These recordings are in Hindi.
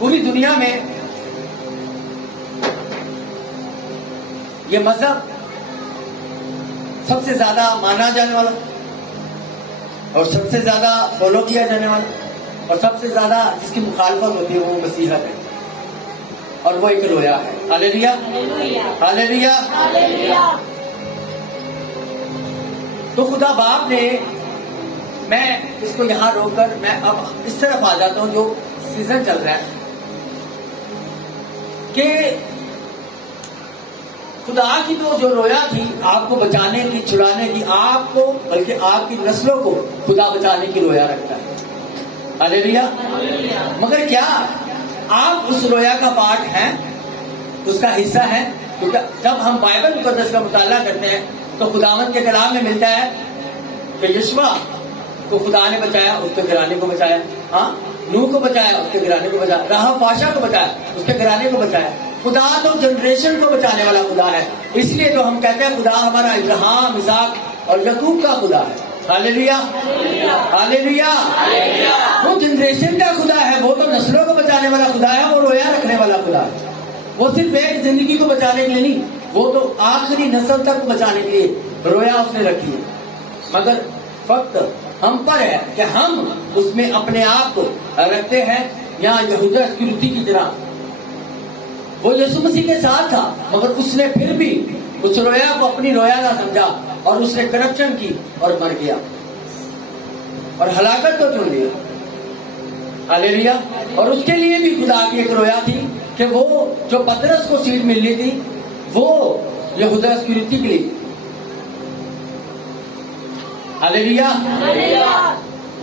पूरी दुनिया में ये मजहब सबसे ज्यादा माना जाने वाला और सबसे ज्यादा फॉलो किया जाने वाला और सबसे ज्यादा जिसकी मुखालफत होती है वो मसीहत है, और वो एक रोया है। Hallelujah, hallelujah. तो खुदा बाप ने, मैं इसको यहां रोककर मैं अब इस तरफ आ जाता हूं जो सीजन चल रहा है कि खुदा की तो जो रोया थी आपको बचाने की, छुड़ाने की, आपको बल्कि आपकी नस्लों को खुदा बचाने की रोया रखता है। हालेलुया। मगर क्या आप उस रोया का पार्ट हैं, उसका हिस्सा है? क्योंकि जब हम बाइबल मुकद्दस का मुताला करते हैं तो खुदावंद के कलाम में मिलता है कि यशवा को खुदा ने बचाया, उसके घराने को बचाया। हाँ, नूह को बचाया, उसके घराने को बचाया। राहब फाशा को बचाया, उसके घराने को बचाया। खुदा तो जनरेशन को बचाने वाला खुदा है। इसलिए तो हम कहते हैं खुदा हमारा इब्राहिम, इसहाक और यकूब का खुदा है। Hallelujah, hallelujah. वो जनरेशन का खुदा है, वो तो नस्लों को बचाने वाला खुदा है, वो रोया रखने वाला खुदा है। वो सिर्फ एक जिंदगी को बचाने के लिए नहीं, वो तो आखिरी नस्ल तक बचाने के लिए रोया उसने रखी है। मगर फक्त हम पर है कि हम उसमें अपने आप को रखते हैं। यहाँ यहूदा इस्करियोती की तरह वो यीशु मसीह के साथ था, मगर उसने फिर भी उस रोया को अपनी रोया ना समझा और उसने करप्शन की और मर गया और हलाकत को चुन लिया। हालेलुया। और उसके लिए भी खुदा की एक रोया थी कि वो जो पतरस को सीट मिलनी थी वो यहूदा इस्करियोती के लिए। हालेलुया।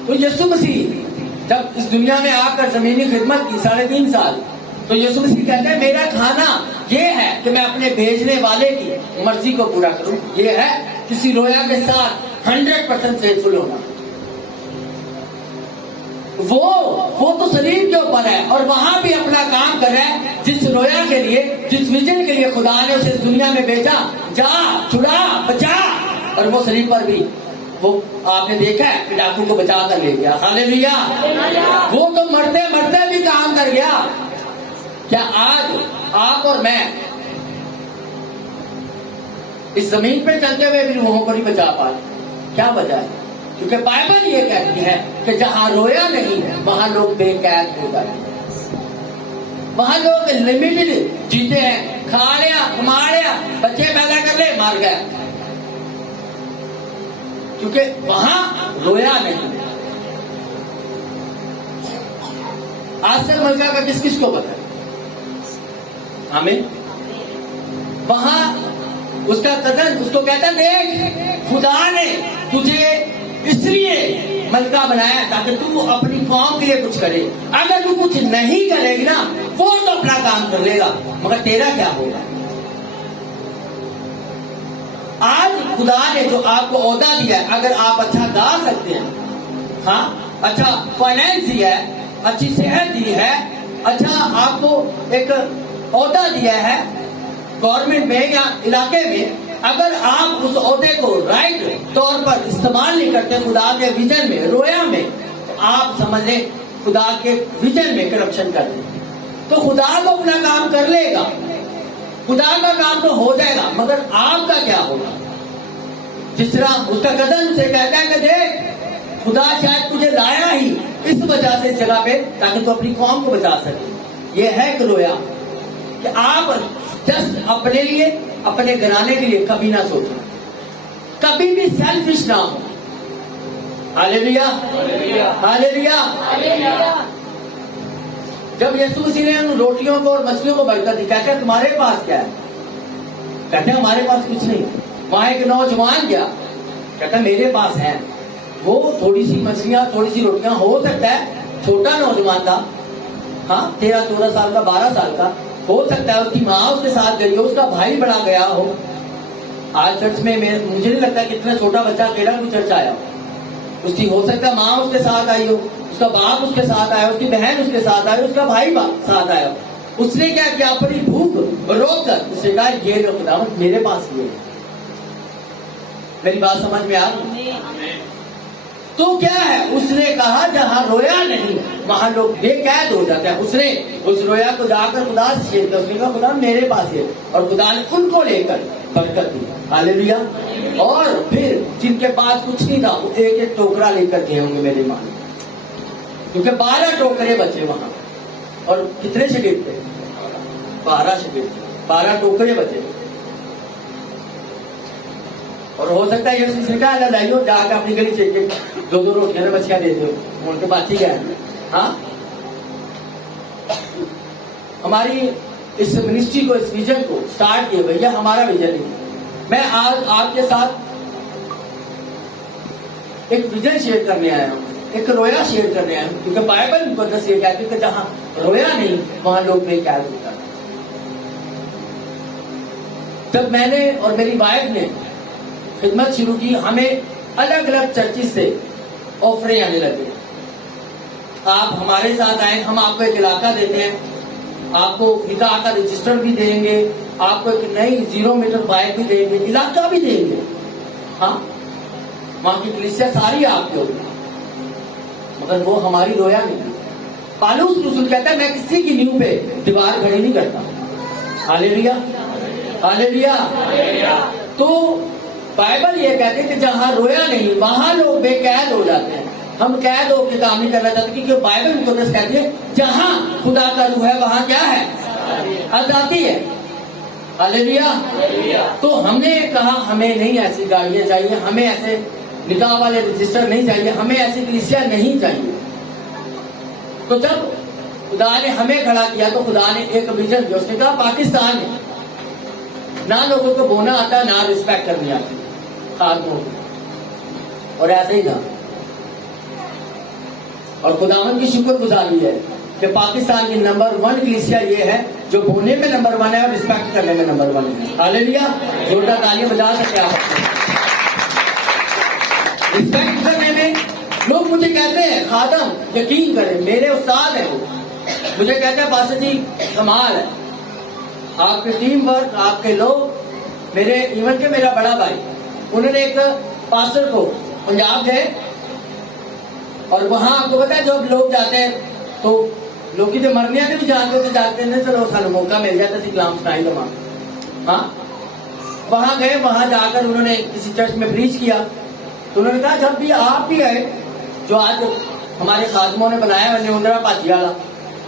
तो यीशु मसीह जब इस दुनिया में आकर जमीनी खिदमत की 3.5 साल, तो यीशु मसीह कहते हैं मेरा खाना ये है कि मैं अपने भेजने वाले की मर्जी को पूरा करूं। ये है किसी रोया के साथ 100% फेथफुल होना। वो तो सलीब के ऊपर है और वहां भी अपना काम कर रहा है, जिस रोया के लिए, जिस विजन के लिए खुदा ने उसे दुनिया में भेजा, जा छुड़ा बचा। और वो सलीब पर भी वो आपने देखा है कि डाकू को बचा कर ले गया। हालेलुया। वो तो मरते मरते भी काम कर गया। क्या आज आप और मैं इस जमीन पे चलते हुए भी रूहों को नहीं बचा पाए? क्या वजह है? क्योंकि बाइबल ये कहती है कि जहां रोया नहीं है वहां लोग बेकैद हो गए, वहां लोग लिमिटेड जीते हैं। खा लिया, कमा लिया, बच्चे पैदा कर ले, मार गया, क्योंकि वहां रोया नहीं। आसर मलका का किस किस को पता है? हमें। वहां उसका कजन उसको कहता देख खुदा ने तुझे इसलिए मलका बनाया ताकि तू अपनी कौम के लिए कुछ करे। अगर तू कुछ नहीं करेगी ना वो तो अपना काम कर लेगा, मगर तेरा क्या होगा? आज खुदा ने जो आपको ओहदा दिया है, अगर आप अच्छा गा सकते हैं, हाँ, अच्छा फाइनेंस दिया है, अच्छी सेहत दी है, अच्छा आपको एक ओहदा दिया है गवर्नमेंट में या इलाके में, अगर आप उस ओहदे को राइट तौर पर इस्तेमाल नहीं करते खुदा के विजन में, रोया में, तो आप समझ लें खुदा के विजन में करप्शन कर रहे। तो खुदा तो अपना काम कर लेगा, खुदा का काम तो हो जाएगा, मगर आपका क्या होगा? जिस तरह उसका कजन उसे कहता है कि देख खुदा शायद तुझे लाया ही इस वजह से इस जगह पे ताकि तू अपनी कौम को बचा सके। ये है एक रोया कि आप जस्ट अपने लिए, अपने घराने के लिए कभी ना सोचो, कभी भी सेल्फिश ना हो। Hallelujah, hallelujah. जब यीशु मसीह ने उन रोटियों को और मछलियों को बरकत दी, कहते हैं तुम्हारे पास क्या है? कहते हैं हमारे पास कुछ नहीं। वहां एक नौजवान गया, कहता मेरे पास है वो थोड़ी सी मछलियां, थोड़ी सी रोटियां। हो सकता है छोटा नौजवान था, हाँ, 13-14 साल का, 12 साल का, हो सकता है उसकी माँ उसके साथ गई हो, उसका भाई बड़ा गया हो। आज चर्च में मुझे नहीं लगता कि इतना छोटा बच्चा अकेला भी चर्च आया हो। उसकी हो सकता है माँ उसके साथ आई हो, उसका बाप उसके साथ आया, उसकी बहन उसके साथ आई, उसका भाई साथ आया। उसने क्या किया? अपनी भूख रोक कर उसने कहा ये लो खुदावंद मेरे पास ये। मेरी बात समझ में आ रही? तो क्या है, उसने कहा जहां रोया नहीं वहां लोग बेकैद हो जाते हैं। उसने उस रोया को जाकर खुदा से शेयर किया, उसने कहा खुदा मेरे पास है, और खुदा ने उनको लेकर बरकत दी। हालेलुया। और फिर जिनके पास कुछ नहीं था वो एक एक टोकरा लेकर गए होंगे मेरे मान, क्योंकि 12 टोकरे बचे वहां। और कितने शरीर थे? 12 शरीर, 12 टोकरे बचे। और हो सकता है यीशु ने कहा लाइयो जाकर अपनी गली से 2-2 रोटियां बच्चियां दे दो, उनके बात ही क्या है। हाँ, हमारी इस मिनिस्ट्री को, इस विजन को स्टार्ट किए भैया, हमारा विजन है। मैं आज आपके साथ एक विजन शेयर करने आया हूं, एक रोया शेयर करने आया हूं, क्योंकि बाइबल मुकद्दस ये कहती है कि जहां रोया नहीं वहां लोग बेकैद होता है। जब मैंने और मेरी वाइफ ने खिदमत शुरू की, हमें अलग अलग चर्चिस से ऑफरें आने लगे। आप हमारे साथ आए, हम आपको एक इलाका देते हैं, आपको निकाह का रजिस्टर भी देंगे, आपको एक नई 0 मीटर बाइक भी देंगे, इलाका भी देंगे। हाँ, वहां की कलीसिया सारी आपके होगी, मगर वो हमारी रोया नहीं। पालूस रसूल कहता है मैं किसी की नींव पे दीवार खड़ी नहीं करता। Hallelujah, hallelujah. तो बाइबल ये कहते हैं कि जहां रोया नहीं वहां लोग बेकैद हो जाते हैं। हम कैद होकर काम नहीं करना चाहते, क्योंकि बाइबल मुकद्दस कहती है जहां खुदा का रूह है वहां क्या है? आजादी है। हालेलुया। तो हमने कहा हमें नहीं ऐसी गाड़ियां चाहिए, हमें ऐसे निकाह वाले रजिस्टर नहीं चाहिए, हमें ऐसी कलीसिया नहीं चाहिए। तो जब खुदा ने हमें खड़ा किया तो खुदा ने एक विजन दिया। उसने कहा पाकिस्तान में ना लोगों को बोना आता, ना रिस्पेक्ट करनी आती खादमों की, और ऐसे ही था। और खुदावन की शुक्रगुजारी है कि पाकिस्तान की नंबर 1 कलीसिया ये है जो बोने में नंबर 1 है और रिस्पेक्ट करने में नंबर 1 है। हालेलुया। जोरदार तालियां बजा सकते आप। रिस्पेक्ट करने में लोग मुझे कहते हैं खादम, यकीन करें मेरे उस्ताद हैं वो, मुझे कहते हैं पास्टर जी कमाल है आपके टीम वर्क, आपके लोग। मेरे इवन के मेरा बड़ा भाई, उन्होंने एक पास्टर को पंजाब गए, और वहां आपको पता है जब लोग जाते हैं तो लोग की मरने भी जाते हैं, चलो साल मौका मिल जाता है कलाम सुनाई दो। हाँ, वहां गए, वहां जाकर उन्होंने किसी चर्च में प्रीच किया। तो उन्होंने कहा जब भी आप भी आए, जो आज हमारे खादमों ने बनाया न्यूंदरा पाजी वाला,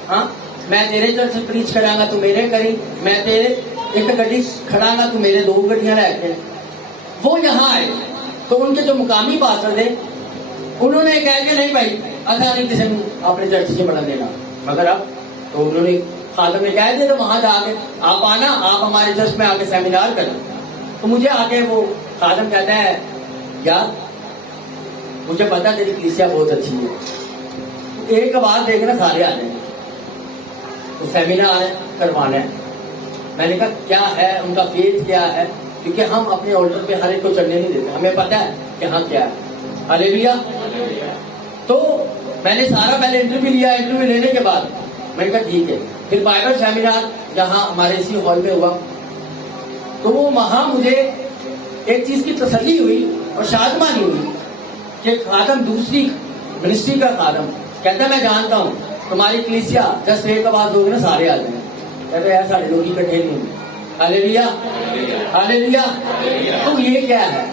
हाँ, मैं तेरे चर्च से प्रीच करांगा तू मेरे करी, मैं तेरे एक गड्डी खड़ांगा तू मेरे 2 गड्डियां रहते। वो यहाँ आए तो उनके जो मुकामी पास्टर थे उन्होंने कह दिया नहीं भाई अच्छा नहीं किसी अपने चर्च से बढ़ा देना, मगर अब तो उन्होंने खादम ने कह दिया तो वहां जाके आप आना, आप हमारे चर्च में आके सेमिनार करना। तो मुझे आके वो खादम कहता है यार मुझे पता तेरी कलीसिया बहुत अच्छी है, एक बार देखना सारे आ जाएंगे, तो सेमिनार है करवाना है। मैंने कहा क्या है उनका फेथ क्या है, क्योंकि हम अपने ऑल्टर पे हर एक को चढ़ने नहीं देते, हमें पता है कि हाँ क्या है। हालेलुया। तो मैंने सारा पहले इंटरव्यू लिया, इंटरव्यू लेने के बाद मैंने कहा ठीक है। फिर बाइबल सेमिनार जहाँ हमारे इसी हॉल में हुआ, तो वो वहां मुझे एक चीज की तसल्ली हुई और शादमानी हुई कि खादम दूसरी मिनिस्ट्री का खादम कहता मैं जानता हूँ तुम्हारी कलीसिया जस्ट एक आवाज होगी ना सारे आ जाएंगे, कहते यार साढ़े लोग इकट्ठे नहीं होंगे। Hallelujah, hallelujah. तो ये क्या है,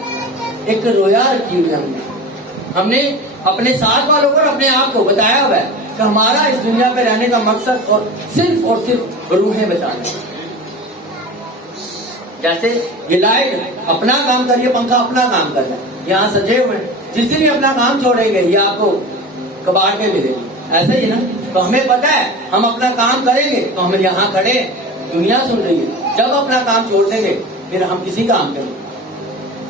एक रोया रखी हुई हमने अपने साथ वालों को और अपने आप को बताया हुआ है कि हमारा इस दुनिया में रहने का मकसद और सिर्फ रूहें बचाना। जैसे ये लाइट अपना काम कर रही है, पंखा अपना काम कर रहा है, यहाँ सजे हुए हैं, जिस दिन ये अपना काम छोड़ेंगे ये आपको कबाड़ में मिलेगी, ऐसे ही ना। तो हमें पता है हम अपना काम करेंगे तो हम यहाँ खड़े, दुनिया सुन रही है, जब अपना काम छोड़ देंगे फिर हम किसी काम करेंगे।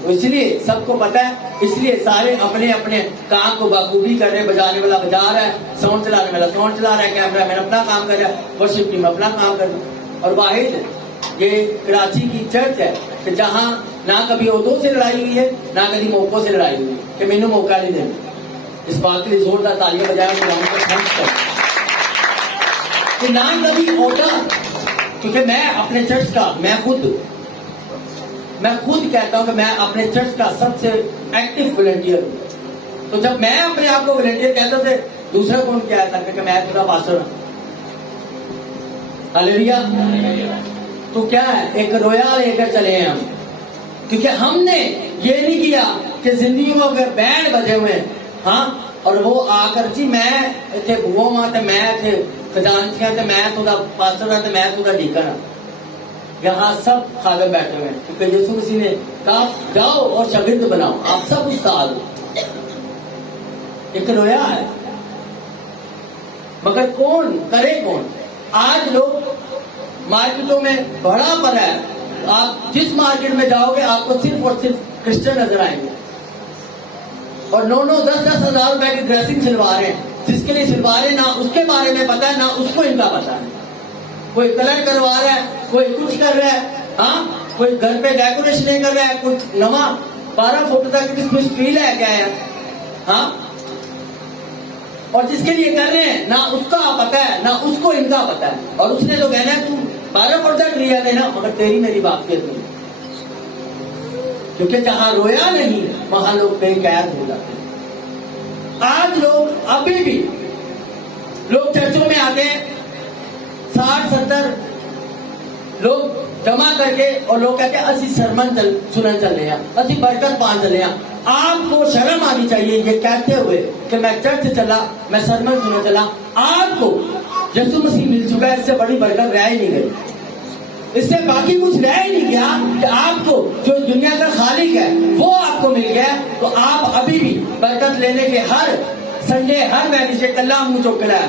तो इसलिए सबको पता है, इसलिए सारे अपने अपने काम को बखूबी कर रहे हैं। बजाने वाला बजा रहा है, साउंड चलाने वाला साउंड चला रहा है, कैमरा मैन अपना काम कर रहा है, वर्शिप टीम अपना काम कर रही है। और वाहिद ये कराची की चर्च है कि जहाँ ना कभी ओदों से लड़ाई हुई है ना कभी मौकों से लड़ाई हुई है कि मैंने मौका नहीं देना। इस बात के लिए जोरदार तालियां बजाएं कि ना कभी ओदा, क्योंकि मैं अपने चर्च का मैं खुद कहता हूं कि मैं अपने चर्च का सबसे एक्टिव वॉलंटियर हूं। तो जब मैं अपने आप को वॉलंटियर कहता थे, दूसरा कौन क्या है करके मैं तेरा पास्टर हूं। हालेलुया। तो क्या है, एक रोया लेकर चले हैं हम, क्योंकि हमने ये नहीं किया कि जिंदगी में बैंड बजे हुए, हाँ, और वो आकर जी मैं इतने बुआ मां थे, मैं थे खजांचियां थे, मैं तुदा पास्टर हाँ, मैं तुदा डीकन हाँ। यहाँ सब खादम बैठे हुए हैं, क्योंकि यीशु मसीह ने कहा जाओ और शागिर्द बनाओ, आप सब उस्ताद हो। एक रोया है, मगर कौन करे कौन। आज लोग मार्केटों में बड़ा पड़ा है, आप जिस मार्केट में जाओगे आपको सिर्फ और सिर्फ क्रिश्चियन नजर आएंगे, और 9-9, 10-10 हजार रुपए की ड्रेसिंग सिलवा रहे हैं, जिसके लिए सिलवा रहे हैं ना उसके बारे में पता है ना उसको इनका पता है। कोई कलर करवा रहा है, कोई कुछ कर रहा है, हाँ, कोई घर पे डेकोरेशन नहीं कर रहा है, कुछ नवा 12 फुट तक क्रिसमस ट्री लेके आया, हाँ, और जिसके लिए कर रहे हैं ना उसका पता है ना उसको इनका पता है, और उसने तो कहना है तू 12 फुट तक लिया देना, मगर तेरी मेरी बात के नहीं, क्योंकि जहां रोया नहीं वहां लोग बेकैद हो जाते हैं। आज लोग अभी भी लोग चर्चों में आते हैं, 60-70 लोग जमा करके, और लोग कहते हैं असि सरमन सुनन चल रहे हैं, असि बरकत पान चले हैं। आपको शर्म आनी चाहिए ये कहते हुए कि मैं चर्च चला, मैं सरमन सुनने चला। आपको यीशु मसीह मिल चुका है, इससे बड़ी बरकत रह ही नहीं गई, इससे बाकी कुछ रह ही नहीं गया कि आपको जो दुनिया का खालिक है वो आपको मिल गया। तो आप अभी भी बरकत लेने के हर संडे, हर वेडनेसडे कल्ला मुंह चौक के लाए,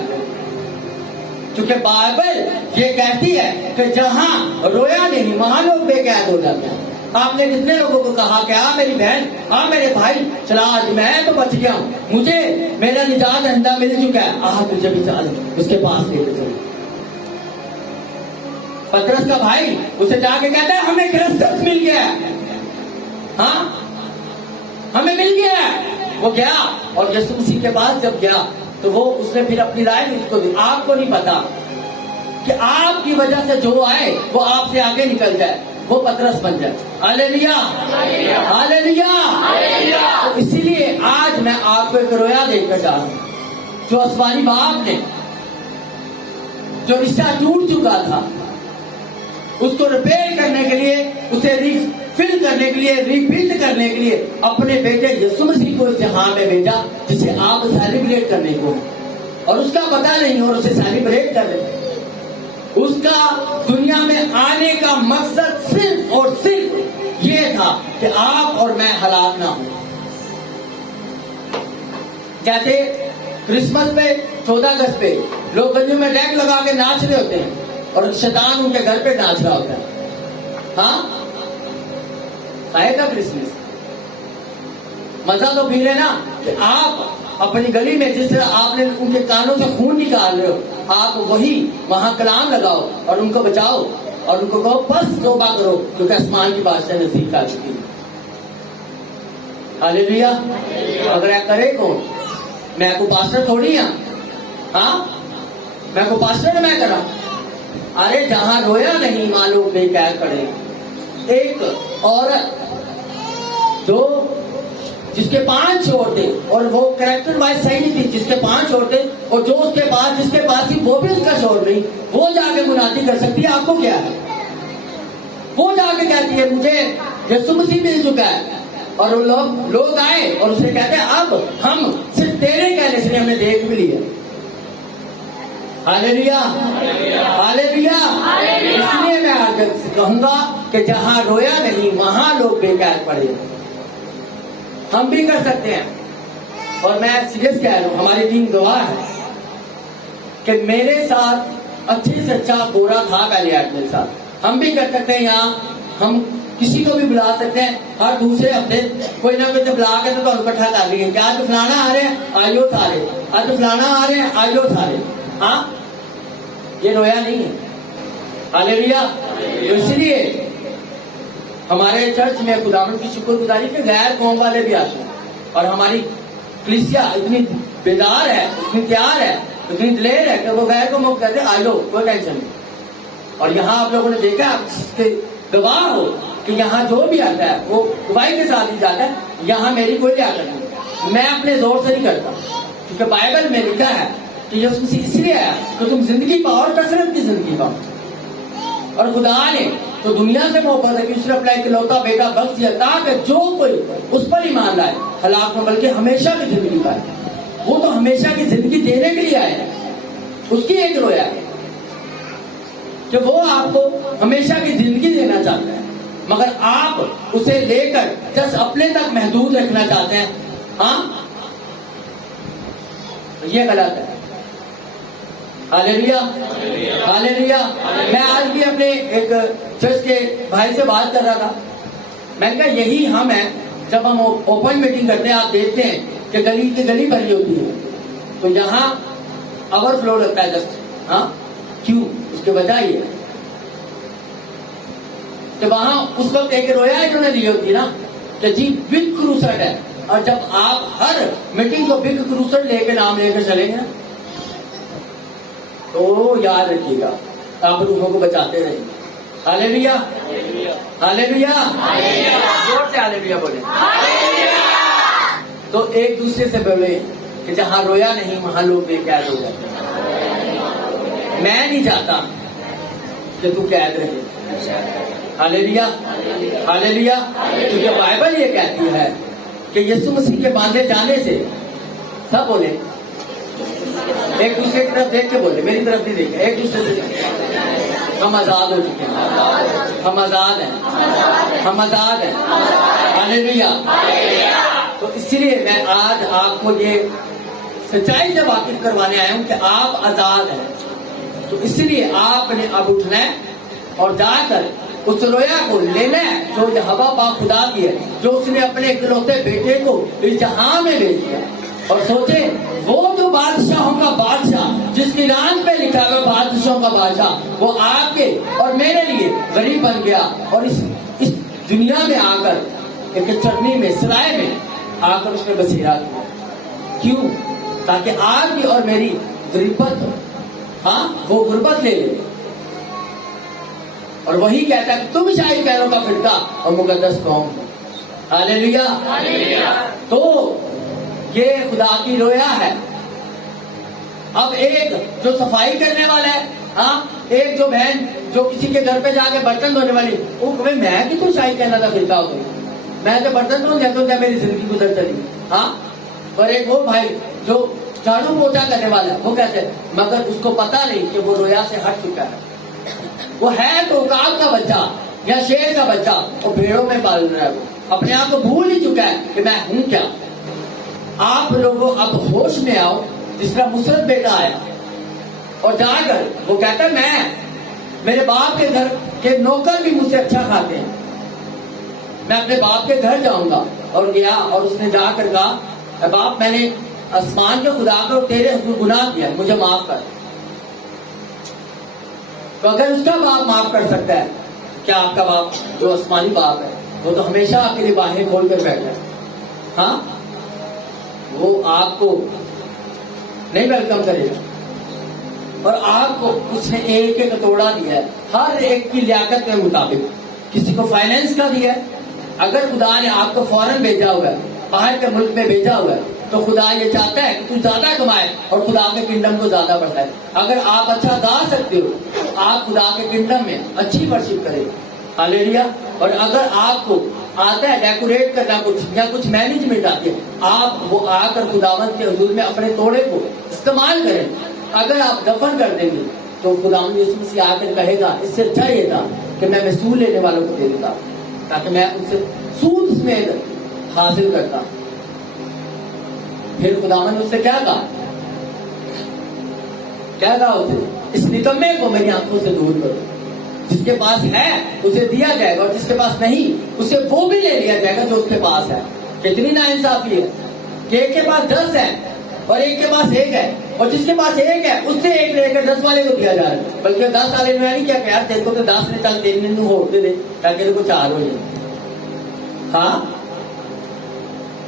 क्योंकि बाइबल ये कहती है कि जहां रोया नहीं वहां लोग बेकैद हो जाते हैं। आपने कितने लोगों को कहा कि आ मेरी बहन, आ मेरे भाई, चला आज मैं तो बच गया हूं, मुझे मेरा निजात धंधा मिल चुका है, आह तुझे भी चल उसके पास लेके चलो। पतरस का भाई उसे जाके कहता है हमें क्रिसमस मिल गया, हाँ हमें मिल गया। वो गया और यीशु मसीह के पास जब गया तो वो उसने फिर अपनी राय उसको दी। आपको नहीं पता कि आपकी वजह से जो आए वो आपसे आगे निकल जाए, वो पतरस बन जाए। Hallelujah, hallelujah. तो इसीलिए आज मैं आपको एक रोया देकर जा रहा हूं, जो आसमानी बाप ने जो रिश्ता टूट चुका था उसको रिपेयर करने के लिए, उसे रिफिल करने के लिए, रिबिल्ड करने के लिए अपने बेटे यीशु मसीह को इस जहां में भेजा, जिसे आप सेलिब्रेट करने को, और उसका पता नहीं और उसे सेलिब्रेट कर रहे हैं। उसका दुनिया में आने का मकसद सिर्फ और सिर्फ ये था कि आप और मैं हलाक ना हो। जैसे क्रिसमस पे 14 अगस्त पे लोग गलियों में डेक लगा के नाच रहे होते हैं और शैतान उनके घर पे नाच रहा होता है, हाँ, आएगा क्रिसमस, मजा तो फिर है ना कि आप अपनी गली में जिस तरह आपने उनके कानों से खून निकाल रहे हो, आप वही वहां कलाम लगाओ और उनको बचाओ और उनको कहो बस तौबा करो, क्योंकि आसमान की बादशाह नजदीक आ चुकी है। हालेलुया। अगर आप करे कौन, मैं को पास्टर थोड़ी हाँ, हाँ मैं को पास्टर मैं करा। अरे जहां रोया नहीं मालूम बेकैद पड़े। एक औरत जो जिसके 5 छोर थे और वो कैरेक्टर वाइज सही नहीं थी, जिसके 5 छोर थे और जो उसके पास जिसके पास थी वो भी उसका छोर नहीं, वो जाके मुनादी कर सकती है। आपको क्या है, वो जाके कहती है मुझे यीशु मसीह मिल चुका है, और लोग आए और उसे कहते हैं अब हम सिर्फ तेरे कहने से हमने देख भी लिया। Hallelujah, hallelujah. इसलिए मैं आज कहूंगा कि जहां रोया नहीं वहां लोग बेकैद पड़े। हम भी कर सकते हैं, और मैं सीरियस कह रहा हूं, हमारी टीम गवाह है कि मेरे साथ अच्छे से अच्छा गोरा था पहले आज मेरे साथ। हम भी कर सकते हैं, यहाँ हम किसी को भी बुला सकते हैं। हर दूसरे हफ्ते कोई ना कोई तो बुला के तो इकट्ठा कर लेंगे कि आज फलाना आ रहे हैं, आइयो सारे, आज फलाना आ रहे हैं, आइयो सारे। हाँ, ये रोया नहीं है। हालेलुया। इसलिए हमारे चर्च में खुदावंद की शुक्रगुजारी के गैर कौम वाले भी आते हैं, और हमारी कलीसिया इतनी बेदार है, इतनी तैयार है, इतनी दिलेर है कि वो गैर कौम को कहते हैं आ लो, कोई टेंशन नहीं। और यहाँ आप लोगों ने देखा, इसके गवाह हो कि यहाँ जो भी आता है वो गवाही के साथ ही जाता है। यहाँ मेरी कोई लियाकत नहीं, मैं अपने जोर से नहीं करता, क्योंकि बाइबल में लिखा है कि यीशु मसीह इसलिए आया कि तुम जिंदगी पाओ और कसरत की जिंदगी पाओ। और खुदा ने तो दुनिया से मोहब्बत है कि उसने अपना इकलौता बेटा बख्श दिया ताकि जो कोई उस पर ईमान लाए हलाक में बल्कि हमेशा की जिंदगी पाए। वो तो हमेशा की जिंदगी देने के लिए आया, उसकी एक रोया है कि वो आपको हमेशा की जिंदगी देना चाहता है, मगर आप उसे लेकर जस्ट अपने तक महदूद रखना चाहते हैं। हाँ, ये गलत है। Hallelujah, hallelujah. मैं आज भी अपने एक चर्च के भाई से बात कर रहा था। मैंने कहा यही हम हैं, जब हम ओपन मीटिंग करते हैं आप देखते हैं कि गली की गली भरी होती है, तो यहाँ ओवरफ्लो लगता है जस्ट। हाँ, क्यों? उसके वजह ये कि वहां उस वक्त एक रोया इन्होंने ली होती ना कि जी बिग क्रूसर है, और जब आप हर मीटिंग को बिग क्रूसर लेके नाम लेकर चलेंगे ना, तो याद रखिएगा आप रूहों को बचाते रहेंगे। हालेलुया, हालेलुया, जोर से हालेलुया बोले। तो एक दूसरे से बोले कि जहां रोया नहीं वहां लोग बेकैद हो जाते हैं। मैं नहीं चाहता कि तू कैद रहे। Hallelujah, hallelujah. क्योंकि बाइबल ये कहती है कि यीशु मसीह के बांधे जाने से, सब बोले एक दूसरे की तरफ देख के बोले, मेरी तरफ नहीं देखे, एक दूसरे से हम आजाद हो चुके हैं, हम आजाद हैं, हम आजाद हैं। हालेलुया। तो इसलिए मैं आज आपको ये सच्चाई से वाकिफ करवाने आया हूं कि आप आजाद हैं। तो इसलिए आपने अब उठना है और जाकर उस रोया को लेना है जो यहोवा पाक खुदा की है, जो उसने अपने इकलौते बेटे को इस जहां में भेज दिया। और सोचे वो जो बादशाहों का बादशाह, जिसकी रान पे लिखा हुआ बादशाहों का बादशाह, वो आपके और मेरे लिए गरीब बन गया और इस दुनिया में आकर एक चटनी में सराय में आकर उसने बसेरा किया। क्यों? ताकि आपकी और मेरी गरीबत, हाँ, वो गुर्बत ले ले। और वही कहता है कि तुम शाही पैरों का फिरका और मुकद्दस कौम। हालेलुया। तो ये खुदा की रोया है। अब एक जो सफाई करने वाला है, हाँ, एक जो बहन जो किसी के घर पे जाके बर्तन धोने वाली, वो कहे मैं कि तू शाही कहना का फिरका हो गई, मैं तो बर्तन धो जाता हूँ, क्या मेरी जिंदगी गुजर चली। हाँ, और एक वो भाई जो झाड़ू पोछा करने वाला है, वो कहते हैं मगर उसको पता नहीं कि वो रोया से हट चुका है। वो है तो काग का बच्चा या शेर का बच्चा, वो भेड़ों में पाल रहा है, वो अपने आप को भूल ही चुका है कि मैं हूं क्या। आप लोगों अब होश में आओ, जिस तरह मुसरत बेटा आया और जाकर वो कहता है मेरे बाप के घर के नौकर भी मुझसे अच्छा खाते हैं, मैं अपने बाप के घर जाऊंगा। और गया और उसने जाकर कहा बाप मैंने आसमान के खुदा को तेरे हुजूर गुनाह किया, मुझे माफ कर। तो अगर उसका बाप माफ कर सकता है, क्या आपका बाप जो आसमानी बाप है वो तो हमेशा आपके लिए बाहें खोल कर बैठा है। हाँ, वो आपको नहीं वेलकम करेगा। और आपको उसने एक एक तोड़ा दिया है, हर एक की लियाकत के मुताबिक। किसी को फाइनेंस का दिया है। अगर खुदा ने आपको फॉरेन भेजा हुआ है, बाहर के मुल्क में भेजा हुआ है, तो खुदा ये चाहता है कि तू ज्यादा कमाए और खुदा के किंगडम को ज्यादा बढ़ाए। अगर आप अच्छा गा सकते हो, आप खुदा के किंगडम में अच्छी वर्शिप करें। हालेलुया। और अगर आपको आता है डेकोरेट करना कुछ या कुछ मैनेजमेंट आती है, आप वो आकर खुदावंत के हुजूर में अपने तोड़े को इस्तेमाल करें। अगर आप दफन कर देंगे तो खुदावंत यीशु मसीह आकर कहेगा इससे अच्छा ये था कि मैं महसूल लेने वालों को दे देता, ताकि मैं उनसे सूद समेत हासिल करता। फिर खुदावंत उससे क्या कहा उसे, इस निकम्मे को मेरी आंखों से दूर करो। जिसके पास है उसे दिया जाएगा और जिसके पास नहीं उसे वो भी ले लिया जाएगा जो उसके पास है। कितनी नाइंसाफी है कि एक के पास 10 है और एक के पास 1 है, और जिसके पास 1 है उससे 1 लेकर 10 वाले को दिया जा रहा है। बल्कि 10 वाले ने नहीं क्या यार तेरे को तो 10 ने चल 3 दिन हो दे ताकि तेरे को 4 हो जाए। हाँ,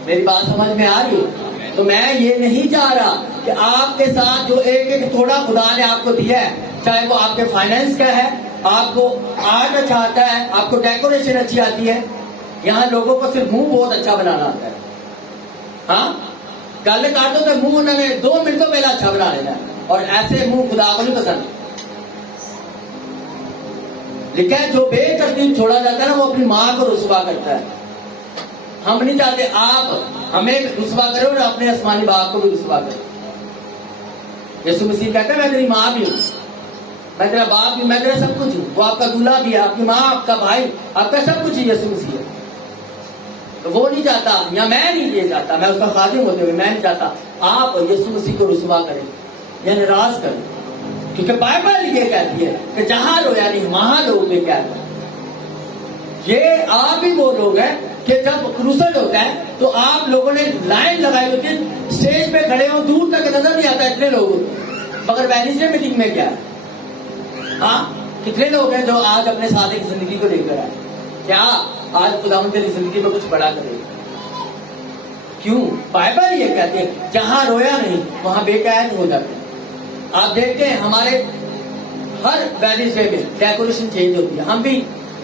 मेरी बात समझ में आ रही है? तो मैं ये नहीं चाह रहा कि आपके साथ जो एक एक थोड़ा खुदा ने आपको दिया है, चाहे वो आपके फाइनेंस का है, आपको आर्ट अच्छा आता है, आपको डेकोरेशन अच्छी आती है। यहाँ लोगों को सिर्फ मुंह बहुत अच्छा बनाना आता है। हाँ, गाले काटो तो मुंह उन्होंने 2 मिनट तो पहले अच्छा बना लेना है, और ऐसे मुंह खुदा को नहीं पसंद। लिखा है जो बेतरतीब छोड़ा जाता है ना, वो अपनी माँ को रुसवा करता है। हम नहीं चाहते आप हमें रुसवा करो और अपने आसमानी बाप को भी रुसवा करो। यीशु मसीह कहता है मैं तेरी माँ भी हूँ, मैं तेरा बाप भी, मैं तेरा सब कुछ हूँ। वो आपका दूल्हा भी है, आपकी माँ, आपका भाई, आपका सब कुछ है यीशु मसीह। तो वो नहीं चाहता, या मैं नहीं ये चाहता, मैं उसका खादिम होते हुए मैं नहीं चाहता आप यीशु मसीह को रुसवा करें या निराश करें, क्योंकि बाइबल ये कहती है कि जहां रोया नहीं वहां लोग में क्या है। ये आप ही वो लोग हैं कि जब क्रूसेड होता है तो आप लोगों ने लाइन लगाई होती है, स्टेज पे खड़े हो, दूर तक नजर नहीं आता इतने लोग, मगर वेडनेसडे मीटिंग में क्या है? हाँ, कितने लोग हैं जो आज अपने साथी की जिंदगी को लेकर आए? क्या आज खुदावंद तेरी जिंदगी में कुछ बड़ा करेगा? क्यों? बाइबल ये कहते हैं जहां रोया नहीं वहां बेकैद हो जाते हैं। आप देखते हैं हमारे हर वेडनेसडे में डेकोरेशन चेंज होती है। हम भी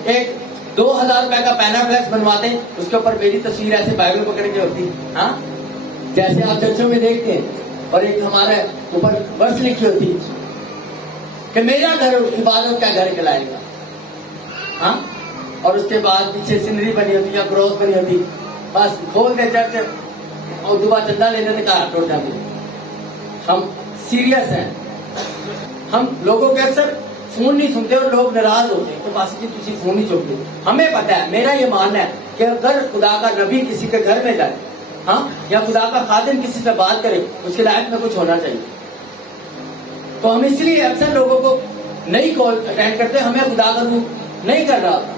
एक 2000 रुपए का पैनाफ्लेक्स बनवाते हैं, उसके ऊपर मेरी तस्वीर ऐसे बाइबल पकड़ के होती है। हाँ, जैसे आप चर्चों में देखते हैं, और एक हमारे ऊपर वर्ष लिखी होती है कि मेरा घर इबादत का घर कहलाएगा। हाँ, और उसके बाद पीछे सीनरी बनी होती है, क्रॉस बनी होती, बस खोल दे चर्च और दोबारा चंदा लेने से कार टूट जाती। हम सीरियस हैं। हम लोगों के अक्सर फोन नहीं सुनते और लोग नाराज होते हैं, तो पास जी तुझे फोन नहीं चुकते। हमें पता है, मेरा ये मानना है कि अगर खुदा का नबी किसी के घर में जाए, हाँ, या खुदा का खादिम किसी से बात करे, उसकी लाइफ में कुछ होना चाहिए। तो हम इसलिए अक्सर लोगों को नहीं कॉल अटेंड करते, हमें खुदा का रूप नहीं कर रहा था,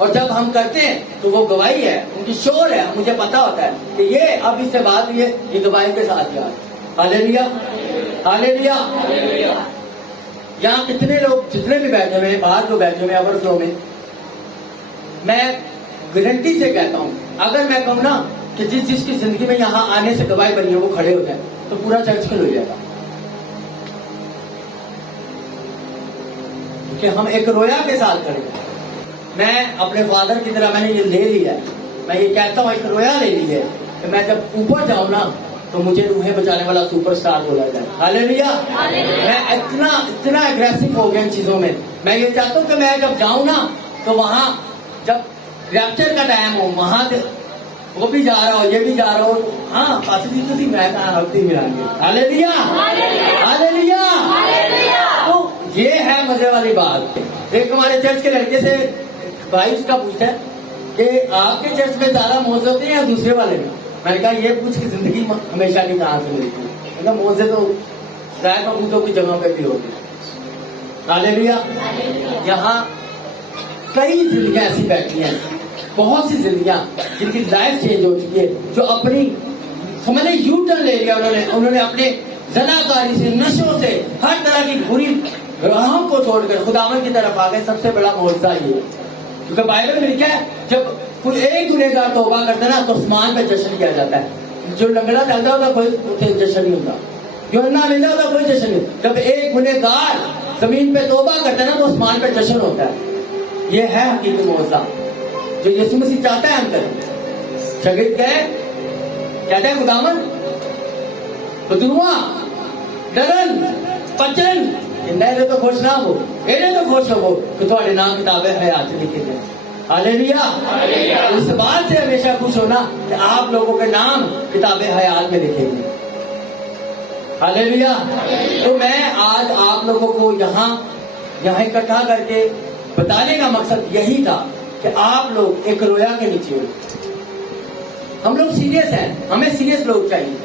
और जब हम करते हैं तो वो गवाही है, उनकी शोर है, मुझे पता होता है कि ये अब इससे बात हुई है, ये गवाही के साथ यार। Hallelujah, hallelujah. यहाँ कितने लोग जितने भी बैठे हुए, बाहर जो बैठे हुए ओवरफ्लो में, मैं गारंटी से कहता हूँ, अगर मैं कहूँ ना कि जिसकी जिंदगी में यहाँ आने से गवाही बनी है वो खड़े हो जाए, तो पूरा चर्च खिल हो जाएगा। कि हम एक रोया के साथ करेंगे। मैं अपने फादर की तरह मैंने ये ले लिया है, मैं ये कहता हूँ एक रोया ले ली है कि मैं जब ऊपर जाऊँ ना तो मुझे रूहें बचाने वाला सुपरस्टार बोला जाए। हालेलुया। मैं इतना एग्रेसिव हो गया इन चीजों में। मैं ये चाहता हूँ कि मैं जब जाऊँ ना तो वहां जब रैप्चर का टाइम हो, वहां से वो भी जा रहा हो, ये भी जा रहा हो, हाँ पासी तो मैं हफ्ते मिलाएंगे। Hallelujah, hallelujah. तो ये है मजे वाली बात। एक हमारे चर्च के लड़के से भाई उसका पूछा है कि आपके चर्च में ज्यादा मौज होते हैं या दूसरे वाले में? मैंने कहा ये पूछ की जिंदगी हमेशा की कहां से मिलती है, मौजे तो राय बबूतों की जगह पे भी होती है। हालेलुया। यहाँ कई जिंदगियां ऐसी बैठी हैं, बहुत सी जिंदगियां जिनकी लाइफ चेंज हो चुकी है, जो अपनी समझ यू टर्न ले लिया उन्होंने अपने जनाकारी से, नशों से, हर तरह की बुरी राहों को छोड़कर खुदावन की तरफ आ गए। सबसे बड़ा मौजूदा ये, क्योंकि बाइबल में लिखा है जब कोई एक गुनहगार तौबा करता है ना तो आसमान पे जश्न किया जाता है। जो लंगड़ा चलता होता कोई उसे जश्न नहीं होता, जो अन्ना मिलता होता कोई जश्न नहीं। जब एक गुनहगार जमीन पे तौबा करता है ना तो आसमान पे जश्न होता है। ये है हकीकी मौजूदा जो यीशु मसीह चाहता है अंदर। शगीद गए कहते हैं खुदावन बदुआ डरन पचन इन्हें तो खुश ना हो, इन्हें तो खुश हो कि तुम्हारे नाम किताबें हयात लिखे गए। हालेलुया। इस बात से हमेशा खुश होना कि आप लोगों के नाम किताबें हयात में लिखे गए। हालेलुया। तो मैं आज आप लोगों को यहाँ इकट्ठा करके बताने का मकसद यही था कि आप लोग एक रोया के नीचे हो। हम लोग सीरियस हैं, हमें सीरियस लोग चाहिए।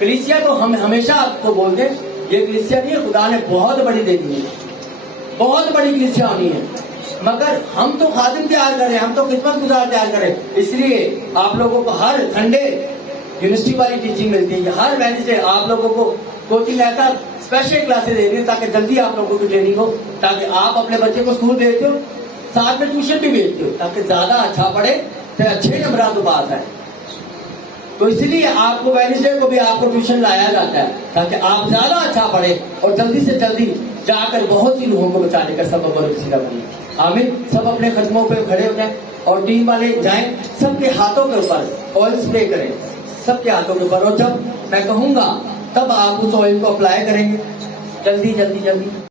कलीसिया तो हम हमेशा आपको बोलते हैं ये कलीसिया नहीं है, खुदा ने बहुत बड़ी दे दी है, बहुत बड़ी कलीसिया होनी है, मगर हम तो खादिम तैयार करें, हम तो खिदमत गुजार तैयार करें। इसलिए आप लोगों को हर संडे यूनिवर्सिटी वाली टीचिंग मिलती है, हर वेडनेसडे आप लोगों को कोचिंग ऐसा स्पेशल क्लासेस दे रही है ताकि जल्दी आप लोगों की ट्रेनिंग हो, ताकि आप अपने बच्चे को स्कूल भेजते हो, साथ में ट्यूशन भी भेजते हो, ताकि ज्यादा अच्छा पढ़े तो अच्छे नंबर तो पास है। तो इसलिए आपको वेडनेसडे को भी आपको ट्यूशन लाया जाता है ताकि आप ज्यादा अच्छा पढ़े और जल्दी से जल्दी जाकर बहुत सी लोगों को बचाने का सबब और वसीला बने। आमीन। सब अपने कदमों पे खड़े हो जाएं और टीम वाले जाएं, सबके हाथों के ऊपर ऑयल स्प्रे करें, सबके हाथों के ऊपर, और जब मैं कहूंगा तब आप उस ऑयल को अप्लाई करेंगे, जल्दी जल्दी जल्दी।